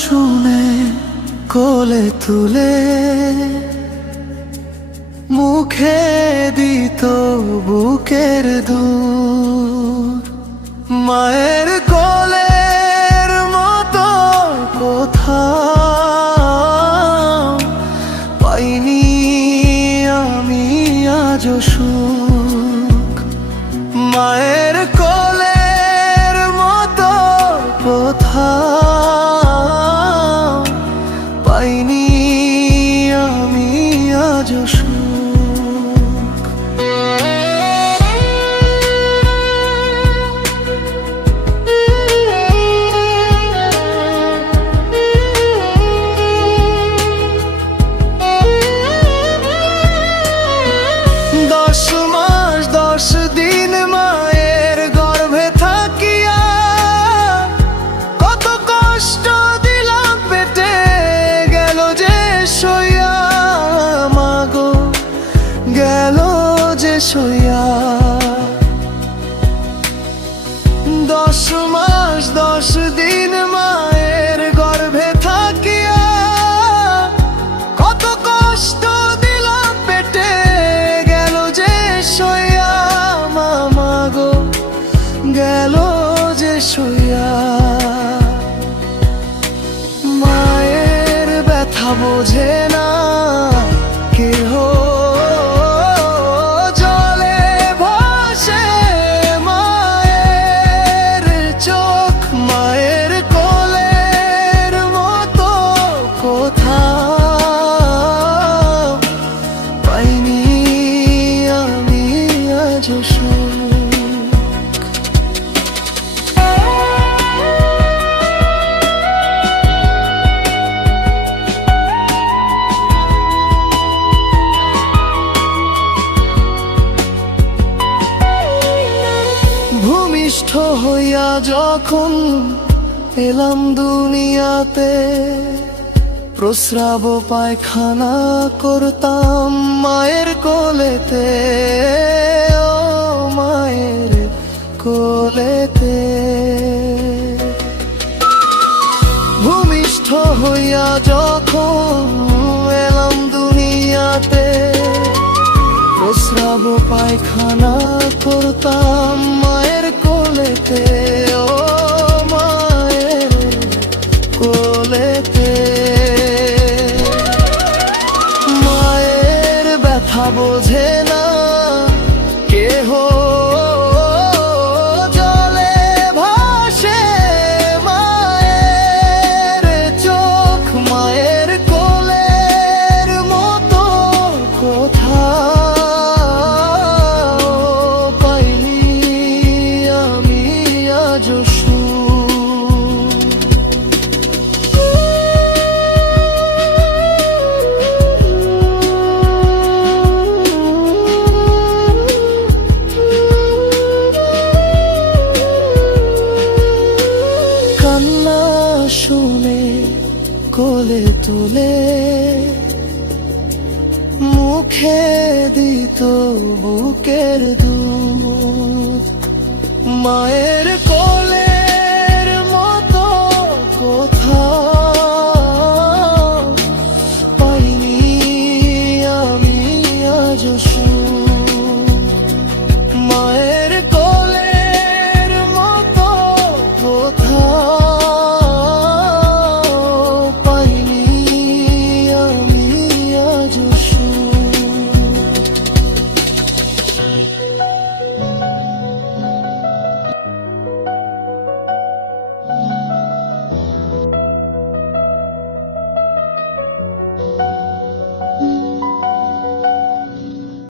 শুনে কোলে তুলে মুখে দিত বুকের দুধ মায়ের কোলের মতো কোথাও পাইনি আমি আজ সুখ। মায়ের আমি আজ সুখ। দশ মাস, দশ দিন মায়ের গর্ভে থাকিয়া কত কষ্ট দিলাম, পেটে গেল যে সইয়া, মামা গো, গেল যে সইয়া। মায়ের ব্যথা বোঝে না। ভূমিষ্ঠ হইয়া যখন এলাম দুনিয়াতে, প্রস্রাব পায়খানা করতাম মায়ের কোলেতে, ও মায়ের কোলেতে। ভূমিষ্ঠ হইয়া যখন এলাম দুনিয়াতে, প্রস্রাব পায়খানা করতাম কোলেতে ও মায়ের কোলেতে। মায়ের ব্যথা বোঝে না শুনে কোলে তোলে মুখে দিত বুকের দু মায়ের কোল